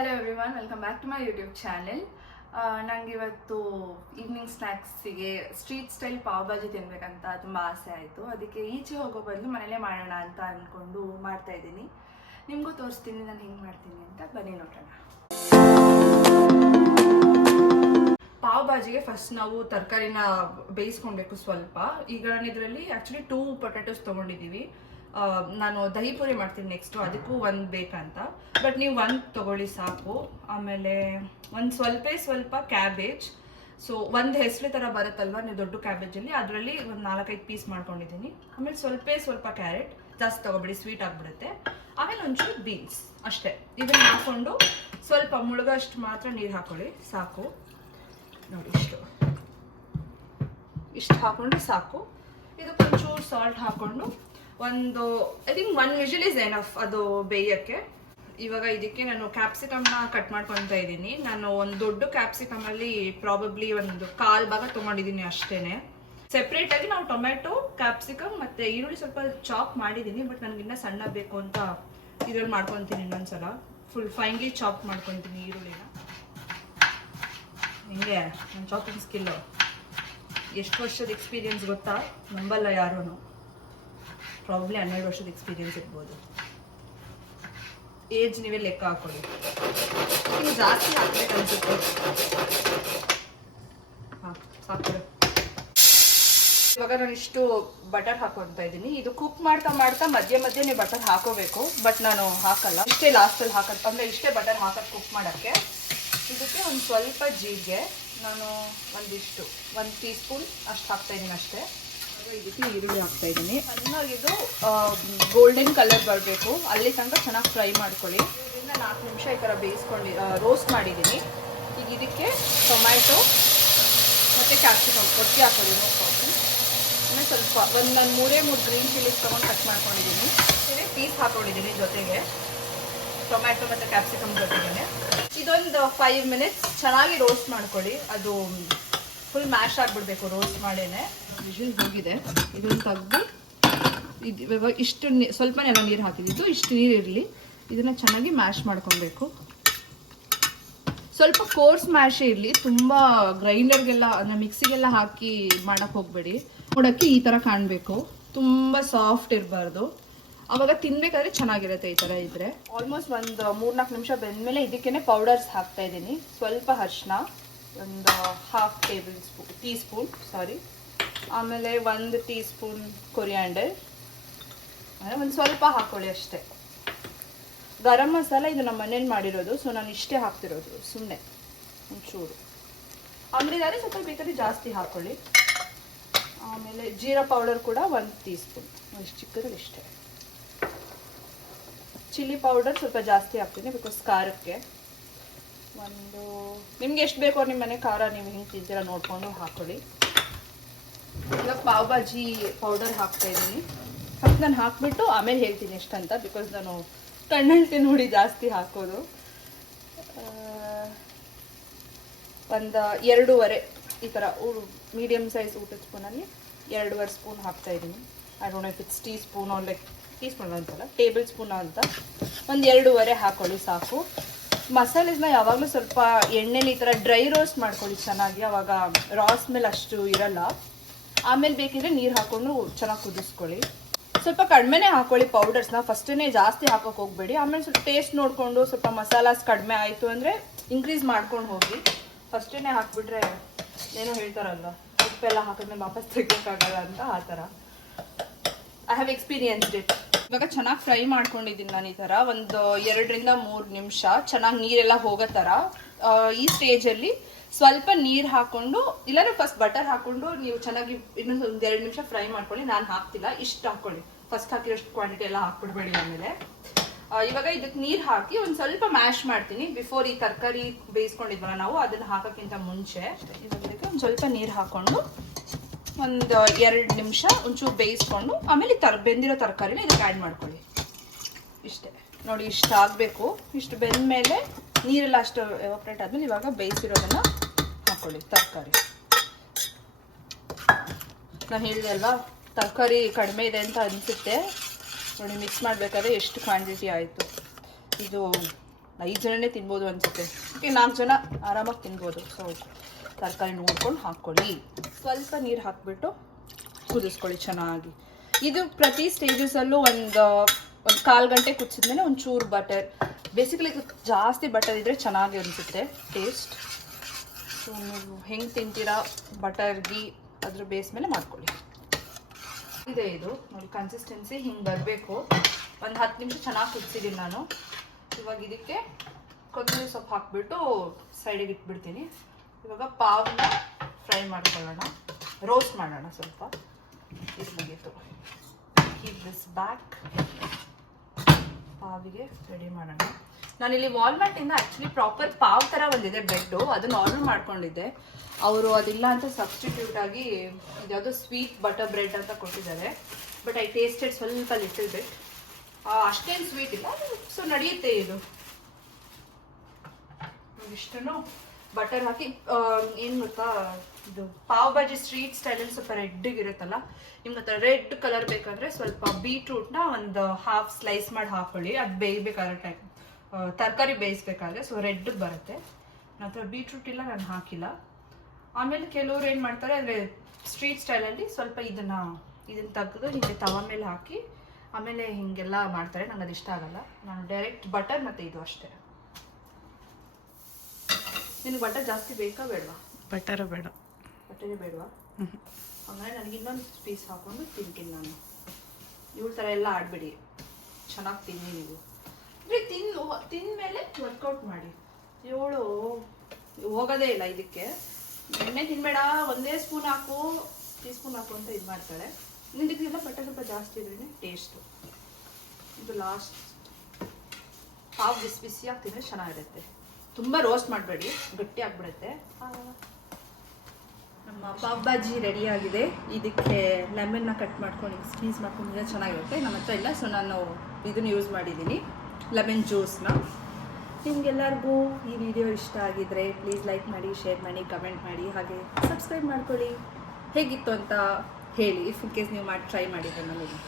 Hello everyone, welcome back to my YouTube channel. ನನಗೆ ಇವತ್ತು evening ಸ್ನ್ಯಾಕ್ಸಿಗೆ ಸ್ಟ್ರೀಟ್ ಸ್ಟೈಲ್ ಪಾವ್ ಭಾಜಿ ತಿನ್ನಬೇಕಂತ ತುಂಬ ಆಸೆ ಆಯಿತು. ಅದಕ್ಕೆ ಈಚೆ ಹೋಗೋ ಬದಲು ಮನೇಲೇ ಮಾಡೋಣ ಅಂತ ಅಂದ್ಕೊಂಡು ಮಾಡ್ತಾಯಿದ್ದೀನಿ. ನಿಮಗೂ ತೋರಿಸ್ತೀನಿ ನಾನು ಹೆಂಗೆ ಮಾಡ್ತೀನಿ ಅಂತ. ಬನ್ನಿ ನೋಡೋಣ. ಪಾವ್ ಭಾಜಿಗೆ ಫಸ್ಟ್ ನಾವು ತರಕಾರಿನ ಬೇಯಿಸ್ಕೊಳ್ಬೇಕು ಸ್ವಲ್ಪ. ಈಗ ನಾನು ಇದರಲ್ಲಿ ಆ್ಯಕ್ಚುಲಿ 2 ಪೊಟ್ಯಾಟೋಸ್ ತೊಗೊಂಡಿದ್ದೀವಿ. ನಾನು ದಹಿ ಪೂರಿ ಮಾಡ್ತೀನಿ ನೆಕ್ಸ್ಟು, ಅದಕ್ಕೂ 1 ಬೇಕಂತ. ಬಟ್ ನೀವು 1 ತೊಗೊಳ್ಳಿ ಸಾಕು. ಆಮೇಲೆ ಸ್ವಲ್ಪ ಕ್ಯಾಬೇಜ್. ಸೊ 1 ಹೆಸರು ಥರ ಬರುತ್ತಲ್ವ ನೀವು ದೊಡ್ಡ ಕ್ಯಾಬೇಜಲ್ಲಿ, ಅದರಲ್ಲಿ ಒಂದು 4-5 ಪೀಸ್ ಮಾಡ್ಕೊಂಡಿದ್ದೀನಿ. ಆಮೇಲೆ ಸ್ವಲ್ಪ ಕ್ಯಾರೆಟ್, ಜಾಸ್ತಿ ತೊಗೊಬೇಡಿ, ಸ್ವೀಟ್ ಆಗಿಬಿಡುತ್ತೆ. ಆಮೇಲೆ ಒಂಚೂರು ಬೀನ್ಸ್ ಅಷ್ಟೇ. ಇದನ್ನು ಹಾಕ್ಕೊಂಡು ಸ್ವಲ್ಪ ಮುಳುಗಷ್ಟು ಮಾತ್ರ ನೀರು ಹಾಕೊಳ್ಳಿ ಸಾಕು. ನೋಡಿ ಇಷ್ಟು ಹಾಕೊಂಡ್ರೆ ಸಾಕು. ಇದಕ್ಕೊಂಚೂರು ಸಾಲ್ಟ್ ಹಾಕೊಂಡು I think 1 whistle is enough ಅದು ಬೇಯಕ್ಕೆ. ಇವಾಗ ಇದಕ್ಕೆ ನಾನು ಕ್ಯಾಪ್ಸಿಕಮ್ನ ಕಟ್ ಮಾಡ್ಕೊತಾ ಇದ್ದೀನಿ. ನಾನು ಒಂದು ದೊಡ್ಡ ಕ್ಯಾಪ್ಸಿಕಮಲ್ಲಿ ಪ್ರಾಬಬ್ಲಿ ಒಂದು 1/4 ಭಾಗ ತೊಗೊಂಡಿದ್ದೀನಿ ಅಷ್ಟೇನೆ. ಸೆಪ್ರೇಟಾಗಿ ನಾವು ಟೊಮೆಟೊ, ಕ್ಯಾಪ್ಸಿಕಮ್ ಮತ್ತು ಈರುಳ್ಳಿ ಸ್ವಲ್ಪ ಚಾಪ್ ಮಾಡಿದ್ದೀನಿ. ಬಟ್ ನನಗಿನ್ನ ಸಣ್ಣ ಬೇಕು ಅಂತ ಇದ್ರಲ್ಲಿ ಮಾಡ್ಕೊತೀನಿ. ಇನ್ನೊಂದ್ಸಲ ಫುಲ್ ಫೈನ್ಲಿ ಚಾಪ್ ಮಾಡ್ಕೊತೀನಿ ಈರುಳ್ಳಿನ. ಹಿಂಗೆ ನನ್ನ ಚಾಪಿಂಗ್ ಸ್ಕಿಲ್ಲು ಎಷ್ಟು ವರ್ಷದ ಎಕ್ಸ್ಪೀರಿಯನ್ಸ್ ಗೊತ್ತಾ? ನಂಬಲ್ಲ ಯಾರೂ. ಪ್ರಾಬ್ಲಿ 12 ವರ್ಷದ ಎಕ್ಸ್ಪೀರಿಯನ್ಸ್ ಇರ್ಬೋದು. ಏಜ್ ನೀವೇ ಲೆಕ್ಕ ಹಾಕೊಳ್ಳಿ. ಇನ್ನು ಜಾಸ್ತಿ ಹಾಕ್ಬೇಕು ಅನ್ಸುತ್ತೆ. ಸಾಕು. ಇವಾಗ ನಾನು ಇಷ್ಟು ಬಟರ್ ಹಾಕೊಳ್ತಾ ಇದ್ದೀನಿ. ಇದು ಕುಕ್ ಮಾಡ್ತಾ ಮಧ್ಯೆ ನೀವು ಬಟರ್ ಹಾಕೋಬೇಕು. ಬಟ್ ನಾನು ಹಾಕಲ್ಲ, ಇಷ್ಟೇ ಲಾಸ್ಟಲ್ಲಿ ಹಾಕೋದು. ಅಂದರೆ ಇಷ್ಟೇ ಬಟರ್ ಹಾಕೋದು ಕುಕ್ ಮಾಡೋಕ್ಕೆ. ಇದಕ್ಕೆ ಒಂದು ಸ್ವಲ್ಪ ಜೀರಿಗೆ ನಾನು 1 ಟೀ ಸ್ಪೂನ್ ಅಷ್ಟು ಹಾಕ್ತಾಯಿದ್ದೀನಿ ಅಷ್ಟೇ. ಇದಕ್ಕೆ ಈರುಳ್ಳಿ ಹಾಕ್ತಾಯಿದ್ದೀನಿ. ಚೆನ್ನಾಗಿದು ಗೋಲ್ಡನ್ ಕಲರ್ ಬರಬೇಕು, ಅಲ್ಲಿ ತನಕ ಚೆನ್ನಾಗಿ ಫ್ರೈ ಮಾಡ್ಕೊಳ್ಳಿ. ಇದರಿಂದ 4 ನಿಮಿಷ ಈ ಥರ ಬೇಯಿಸ್ಕೊಂಡು ರೋಸ್ಟ್ ಮಾಡಿದ್ದೀನಿ. ಈಗ ಇದಕ್ಕೆ ಟೊಮ್ಯಾಟೊ ಮತ್ತು ಕ್ಯಾಪ್ಸಿಕಮ್ ಒಟ್ಟಿಗೆ ಹಾಕೊಳ್ಳಿ, ನೋ ಪ್ರಾಬ್ಲಮ್. ಆಮೇಲೆ ಸ್ವಲ್ಪ ನಾನು 3 ಗ್ರೀನ್ ಚಿಲ್ಲಿ ತೊಗೊಂಡು ಕಟ್ ಮಾಡ್ಕೊಂಡಿದ್ದೀನಿ. ಪೀಸ್ ಹಾಕ್ಕೊಂಡಿದ್ದೀನಿ ಜೊತೆಗೆ, ಟೊಮ್ಯಾಟೊ ಮತ್ತು ಕ್ಯಾಪ್ಸಿಕಮ್ ಜೊತೆಗೆ. ಇದೊಂದು 5 ಮಿನಿಟ್ಸ್ ಚೆನ್ನಾಗಿ ರೋಸ್ಟ್ ಮಾಡ್ಕೊಳ್ಳಿ. ಅದು ಫುಲ್ ಮ್ಯಾಶ್ ಆಗಿಬಿಡ್ಬೇಕು ರೋಸ್ಟ್ ಮಾಡೇನೆ. ವಿಷಲ್ ಹೋಗಿದೆ. ಇದನ್ನು ತೆಗೆದು ಇವಾಗ ಇಷ್ಟು ಸ್ವಲ್ಪನೇ ನೀರು ಹಾಕಿದ್ದು, ಇಷ್ಟು ನೀರು ಇರಲಿ. ಇದನ್ನು ಚೆನ್ನಾಗಿ ಮ್ಯಾಶ್ ಮಾಡ್ಕೊಬೇಕು. ಸ್ವಲ್ಪ ಕೋರ್ಸ್ ಮ್ಯಾಶೇ ಇರಲಿ, ತುಂಬ ಗ್ರೈಂಡರ್ಗೆಲ್ಲ ಅಂದರೆ ಮಿಕ್ಸಿಗೆಲ್ಲ ಹಾಕಿ ಮಾಡೋಕ್ಕೆ ಹೋಗಬೇಡಿ. ನೋಡೋಕ್ಕೆ ಈ ಥರ ಕಾಣಬೇಕು, ತುಂಬ ಸಾಫ್ಟ್ ಇರಬಾರ್ದು. ಆವಾಗ ತಿನ್ಬೇಕಾದ್ರೆ ಚೆನ್ನಾಗಿರುತ್ತೆ ಈ ಥರ ಇದ್ದರೆ. ಆಲ್ಮೋಸ್ಟ್ ಒಂದು 3-4 ನಿಮಿಷ ಬೆಂದಮೇಲೆ ಇದಕ್ಕೇ ಪೌಡರ್ಸ್ ಹಾಕ್ತಾ ಇದ್ದೀನಿ. ಸ್ವಲ್ಪ ಅರಿಶಿನ, ಒಂದು 1/2 ಟೀ ಸ್ಪೂನ್, ಆಮೇಲೆ 1 ಟೀ ಸ್ಪೂನ್ ಕೊರಿಯಾಂಡರ್, ಒಂದು ಸ್ವಲ್ಪ ಹಾಕ್ಕೊಳ್ಳಿ ಅಷ್ಟೇ. ಗರಂ ಮಸಾಲ ಇದು ನಮ್ಮ ಮನೇಲಿ ಮಾಡಿರೋದು, ಸೊ ನಾನು ಇಷ್ಟೇ ಹಾಕ್ತಿರೋದು, ಸುಮ್ಮನೆ ಒಂಚೂರು. ಅಂಗಡಿದಾರೆ ಸ್ವಲ್ಪ ಬೇಕಾದ್ರೆ ಜಾಸ್ತಿ ಹಾಕ್ಕೊಳ್ಳಿ. ಆಮೇಲೆ ಜೀರಾ ಪೌಡರ್ ಕೂಡ 1 ಟೀ ಸ್ಪೂನ್, ಇಷ್ಟು ಚಿಕ್ಕದಲ್ಲಿ ಇಷ್ಟೇ. ಚಿಲ್ಲಿ ಪೌಡರ್ ಸ್ವಲ್ಪ ಜಾಸ್ತಿ ಹಾಕ್ತೀನಿ, ಬಿಕಾಸ್ ಖಾರಕ್ಕೆ. ನಿಮ್ಗೆ ಎಷ್ಟು ಬೇಕೋ ನಿಮ್ಮ ಮನೆ ಖಾರ ನೀವು ಹೆಂಗೆ ತಿಂತೀರಾ ನೋಡಿಕೊಂಡು ಹಾಕ್ಕೊಳ್ಳಿ. ಇವಾಗ ಪಾವ್ ಭಾಜಿ ಪೌಡರ್ ಹಾಕ್ತಾ ಇದ್ದೀನಿ. ಫಸ್ಟ್ ನಾನು ಹಾಕ್ಬಿಟ್ಟು ಆಮೇಲೆ ಹೇಳ್ತೀನಿ ಎಷ್ಟಂತ, ಬಿಕಾಸ್ ನಾನು ಕಣ್ಣಂತೆ ನೋಡಿ ಜಾಸ್ತಿ ಹಾಕೋದು. 2.5 ಈ ಥರ ಮೀಡಿಯಮ್ ಸೈಜ್ ಊಟದ ಸ್ಪೂನಲ್ಲಿ 2.5 ಸ್ಪೂನ್ ಹಾಕ್ತಾ ಇದ್ದೀನಿ. I don't know if it's tea spoon are like tea spoon ಅಂತಲ್ಲ, ಟೇಬಲ್ ಸ್ಪೂನ್ ಅಂತ. 2.5 ಹಾಕೊಳ್ಳಿ ಸಾಕು. ಮಸಾಲೆಸ್ನ ಯಾವಾಗಲೂ ಸ್ವಲ್ಪ ಎಣ್ಣೆಲಿ ಈ ಥರ ಡ್ರೈ ರೋಸ್ಟ್ ಮಾಡ್ಕೊಳ್ಳಿ ಚೆನ್ನಾಗಿ, ಆವಾಗ ರಾ ಸ್ಮೆಲ್ ಅಷ್ಟು ಇರಲ್ಲ. ಆಮೇಲೆ ಬೇಕಿದ್ರೆ ನೀರು ಹಾಕ್ಕೊಂಡು ಚೆನ್ನಾಗಿ ಕುದಿಸ್ಕೊಳ್ಳಿ. ಸ್ವಲ್ಪ ಕಡಿಮೆನೇ ಹಾಕ್ಕೊಳ್ಳಿ ಪೌಡರ್ಸ್ನ, ಫಸ್ಟೇ ಜಾಸ್ತಿ ಹಾಕೋಕೆ ಹೋಗಬೇಡಿ. ಆಮೇಲೆ ಸ್ವಲ್ಪ ಟೇಸ್ಟ್ ನೋಡಿಕೊಂಡು ಸ್ವಲ್ಪ ಮಸಾಲಾಸ್ ಕಡಿಮೆ ಆಯಿತು ಅಂದರೆ ಇನ್ಕ್ರೀಸ್ ಮಾಡ್ಕೊಂಡು ಹೋಗಿ. ಫಸ್ಟೇ ಹಾಕ್ಬಿಟ್ರೆ ಏನೋ ಹೇಳ್ತಾರಲ್ಲ, ಉಪ್ಪೆಲ್ಲ ಹಾಕಿದ್ಮೇಲೆ ವಾಪಸ್ ತೆಗಿಯೋಕ್ಕಾಗಲ್ಲ ಅಂತ, ಆ ಥರ. I have experienced it. ಇವಾಗ ಚೆನ್ನಾಗಿ ಫ್ರೈ ಮಾಡ್ಕೊಂಡಿದ್ದೀನಿ ನಾನು ಈ ಥರ. ಒಂದು 2-3 ನಿಮಿಷ ಚೆನ್ನಾಗಿ ನೀರೆಲ್ಲ ಹೋಗೋ ಥರ. ಈ ಸ್ಟೇಜಲ್ಲಿ ಸ್ವಲ್ಪ ನೀರು ಹಾಕ್ಕೊಂಡು, ಇಲ್ಲಾಂದ್ರೆ ಫಸ್ಟ್ ಬಟರ್ ಹಾಕ್ಕೊಂಡು ನೀವು ಚೆನ್ನಾಗಿ ಇನ್ನೊಂದು 2 ನಿಮಿಷ ಫ್ರೈ ಮಾಡ್ಕೊಳ್ಳಿ. ನಾನು ಹಾಕ್ತಿಲ್ಲ, ಇಷ್ಟು ಹಾಕ್ಕೊಳ್ಳಿ. ಫಸ್ಟ್ ಹಾಕಿರೋಷ್ಟು ಕ್ವಾಂಟಿಟಿ ಎಲ್ಲ ಹಾಕ್ಬಿಡ್ಬೇಡಿ. ಆಮೇಲೆ ಇವಾಗ ಇದಕ್ಕೆ ನೀರು ಹಾಕಿ ಒಂದು ಸ್ವಲ್ಪ ಮ್ಯಾಶ್ ಮಾಡ್ತೀನಿ. ಬಿಫೋರ್ ಈ ತರಕಾರಿ ಬೇಯಿಸ್ಕೊಂಡಿದ್ವಲ್ಲ ನಾವು, ಅದನ್ನು ಹಾಕೋಕ್ಕಿಂತ ಮುಂಚೆ ಇವಾಗ ಇದಕ್ಕೆ ಒಂದು ಸ್ವಲ್ಪ ನೀರು ಹಾಕ್ಕೊಂಡು ಒಂದು 2 ನಿಮಿಷ ಒಂಚೂರು ಬೇಯಿಸ್ಕೊಂಡು ಆಮೇಲೆ ಬೆಂದಿರೋ ತರಕಾರಿನ ಇದಕ್ಕೆ ಆ್ಯಡ್ ಮಾಡ್ಕೊಳ್ಳಿ. ಇಷ್ಟೇ ನೋಡಿ, ಇಷ್ಟು ಆಗಬೇಕು. ಇಷ್ಟು ಬೆಂದಮೇಲೆ ನೀರೆಲ್ಲ ಅಷ್ಟು ಎವಾಪ್ರೇಟ್ ಆದಮೇಲೆ ಇವಾಗ ಬೇಯಿಸಿರೋದನ್ನು ಹಾಕ್ಕೊಳ್ಳಿ ತರಕಾರಿ. ನಾನು ಹೇಳಿದೆ ಅಲ್ವಾ ತರಕಾರಿ ಕಡಿಮೆ ಇದೆ ಅಂತ ಅನಿಸುತ್ತೆ ನೋಡಿ. ಮಿಕ್ಸ್ ಮಾಡಬೇಕಾದ್ರೆ ಎಷ್ಟು ಕ್ವಾಂಟಿಟಿ ಆಯಿತು. ಇದು 5 ಜನನೇ ತಿನ್ಬೋದು ಅನ್ಸುತ್ತೆ. ಓಕೆ 4 ಜನ ಆರಾಮಾಗಿ ತಿನ್ಬೋದು. ಸೊ ತರಕಾರಿ ನೋಡ್ಕೊಂಡು ಹಾಕ್ಕೊಳ್ಳಿ. ಸ್ವಲ್ಪ ನೀರು ಹಾಕ್ಬಿಟ್ಟು ಕುದಿಸ್ಕೊಳ್ಳಿ ಚೆನ್ನಾಗಿ. ಇದು ಪ್ರತಿ ಸ್ಟೇಜಸಲ್ಲೂ ಒಂದು 1/4 ಗಂಟೆ ಕುದಿಸಿದ್ಮೇಲೆ ಒಂಚೂರು ಬಟರ್, ಬೇಸಿಕಲಿ ಜಾಸ್ತಿ ಬಟರ್ ಇದ್ದರೆ ಚೆನ್ನಾಗಿ ಅನಿಸುತ್ತೆ ಟೇಸ್ಟ್. ಸೊ ನೀವು ಹೆಂಗೆ ತಿಂತೀರಾ ಬಟರ್ ಗೀ ಅದ್ರ ಬೇಸ್ ಮೇಲೆ ಮಾಡ್ಕೊಳ್ಳಿ. ಇದೆ ಇದು ನೋಡಿ ಕನ್ಸಿಸ್ಟೆನ್ಸಿ ಹಿಂಗೆ ಬರಬೇಕು. ಒಂದು 10 ನಿಮಿಷ ಚೆನ್ನಾಗಿ ಕುದಿಸಿದ್ದೀನಿ ನಾನು. ಇವಾಗ ಇದಕ್ಕೆ ಕೊತ್ತಂಬರಿ ಸೊಪ್ಪು ಹಾಕ್ಬಿಟ್ಟು ಸೈಡಿಗೆ ಇಟ್ಬಿಡ್ತೀನಿ. ಇವಾಗ ಪಾವ್ನ ಫ್ರೈ ಮಾಡ್ಕೊಳ್ಳೋಣ, ರೋಸ್ಟ್ ಮಾಡೋಣ ಸ್ವಲ್ಪ. ಇದು ಮುಗೀತು. Keep this back. ಪಾವಿಗೆ ರೆಡಿ ಮಾಡೋಣ. ನಾನಿಲ್ಲಿ ವಾಲ್ಮಾರ್ಟಿಂದ ಆ್ಯಕ್ಚುಲಿ ಪ್ರಾಪರ್ ಪಾವ್ ಥರ ಬಂದಿದೆ ಬ್ರೆಡ್ಡು, ಅದನ್ನು ಆರ್ಡರ್ ಮಾಡ್ಕೊಂಡಿದ್ದೆ. ಅವರು ಅದಿಲ್ಲ ಅಂತ ಸಬ್ಸ್ಟಿಟ್ಯೂಟ್ ಆಗಿ ಇದ್ಯಾವುದೋ ಸ್ವೀಟ್ ಬಟರ್ ಬ್ರೆಡ್ ಅಂತ ಕೊಟ್ಟಿದ್ದಾರೆ. ಬಟ್ ಐ ಟೇಸ್ಟೆಡ್ ಸ್ವಲ್ಪ ಲಿಟಲ್ ಬಿಟ್. ಅಷ್ಟೇನು ಸ್ವೀಟ್ ಇಲ್ಲ, ಸೊ ನಡೆಯುತ್ತೆ ಇದು. ಇಷ್ಟನ್ನು ಬಟರ್ ಹಾಕಿ ಏನು ಗೊತ್ತಾ, ಇದು ಪಾವ್ ಭಾಜಿ ಸ್ಟ್ರೀಟ್ ಸ್ಟೈಲಲ್ಲಿ ಸ್ವಲ್ಪ ರೆಡ್ಡಿಗಿರುತ್ತಲ್ಲ, ನಿಮ್ಗೆ ಹತ್ರ ರೆಡ್ ಕಲರ್ ಬೇಕಂದರೆ ಸ್ವಲ್ಪ ಬೀಟ್ರೂಟ್ನ ಒಂದು ಹಾಫ್ ಸ್ಲೈಸ್ ಮಾಡಿ ಹಾಕೊಳ್ಳಿ. ಅದು ಬೇಯಬೇಕಾದ್ರೆ ಟೈಮ್ ತರಕಾರಿ ಬೇಯಿಸ್ಬೇಕಾದ್ರೆ ಸೊ ರೆಡ್ಗೆ ಬರುತ್ತೆ. ನನ್ನ ಹತ್ರ ಬೀಟ್ರೂಟ್ ಇಲ್ಲ, ನಾನು ಹಾಕಿಲ್ಲ. ಆಮೇಲೆ ಕೆಲವ್ರು ಏನು ಮಾಡ್ತಾರೆ ಅಂದರೆ ಸ್ಟ್ರೀಟ್ ಸ್ಟೈಲಲ್ಲಿ ಸ್ವಲ್ಪ ಇದನ್ನು ತೆಗೆದು ಹೀಗೆ ತವ ಮೇಲೆ ಹಾಕಿ ಆಮೇಲೆ ಹೀಗೆಲ್ಲ ಮಾಡ್ತಾರೆ. ನಂಗೆ ಅದು ಇಷ್ಟ ಆಗಲ್ಲ. ನಾನು ಡೈರೆಕ್ಟ್ ಬಟರ್ ಮತ್ತು ಇದು ಅಷ್ಟೇ. ನಿನಗೆ ಬಟರ್ ಜಾಸ್ತಿ ಬೇಕಾ ಬೇಡವಾ? ಬಟರ್ ಬೇಡ. ಬಟರೇ ಬೇಡವಾ? ಹಂಗಾಗಿ ನನಗೆ ಇನ್ನೊಂದು ಪೀಸ್ ಹಾಕೊಂಡು ತಿಂತೀನಿ ನಾನು. ಇವಳ ಥರ ಎಲ್ಲ ಆಡಬೇಡಿ, ಚೆನ್ನಾಗಿ ತಿನ್ನಿ ನೀವು. ತಿಂದಮೇಲೆ ವರ್ಕೌಟ್ ಮಾಡಿ. ಇವಳು ಹೋಗೋದೇ ಇಲ್ಲ ಇದಕ್ಕೆ. ಎಣ್ಣೆ ತಿನ್ಬೇಡ, ಒಂದೇ ಸ್ಪೂನ್ ಹಾಕು, ಟೀ ಸ್ಪೂನ್ ಹಾಕು ಅಂತ ಇದು ಮಾಡ್ತಾಳೆ. ನಿಂದಕ್ಕೆಲ್ಲ ಬಟರ್ ಸ್ವಲ್ಪ ಜಾಸ್ತಿ ಇದ್ರೇ ಟೇಸ್ಟು. ಇದು ಲಾಸ್ಟ್ ಪಾವ್ ಬಿಸಿಯಾಗಿ ತಿಂದರೆ ಚೆನ್ನಾಗಿರುತ್ತೆ. ತುಂಬ ರೋಸ್ಟ್ ಮಾಡಬೇಡಿ, ಗಟ್ಟಿ ಆಗಿಬಿಡುತ್ತೆ. ನಮ್ಮ ಪಾವ್ ಭಾಜಿ ರೆಡಿಯಾಗಿದೆ. ಇದಕ್ಕೆ ಲೆಮನ್ನ ಕಟ್ ಮಾಡ್ಕೊಂಡು ಸ್ಕ್ವೀಸ್ ಮಾಡ್ಕೊಂಡ್ರೆ ಚೆನ್ನಾಗಿರುತ್ತೆ. ನಮ್ಮ ಹತ್ರ ಇಲ್ಲ, ಸೊ ನಾನು ಇದನ್ನು ಯೂಸ್ ಮಾಡಿದ್ದೀನಿ, ಲೆಮನ್ ಜ್ಯೂಸ್ನ. ನಿಮಗೆಲ್ಲರಿಗೂ ಈ ವಿಡಿಯೋ ಇಷ್ಟ ಆಗಿದ್ದರೆ ಪ್ಲೀಸ್ ಲೈಕ್ ಮಾಡಿ, ಶೇರ್ ಮಾಡಿ, ಕಮೆಂಟ್ ಮಾಡಿ, ಹಾಗೆ ಸಬ್ಸ್ಕ್ರೈಬ್ ಮಾಡ್ಕೊಳ್ಳಿ. ಹೇಗಿತ್ತು ಅಂತ ಹೇಳಿ ಇಫ್ ಇನ್ ಕೇಸ್ ನೀವು ಟ್ರೈ ಮಾಡಿದ್ರೆ ನನಗೆ.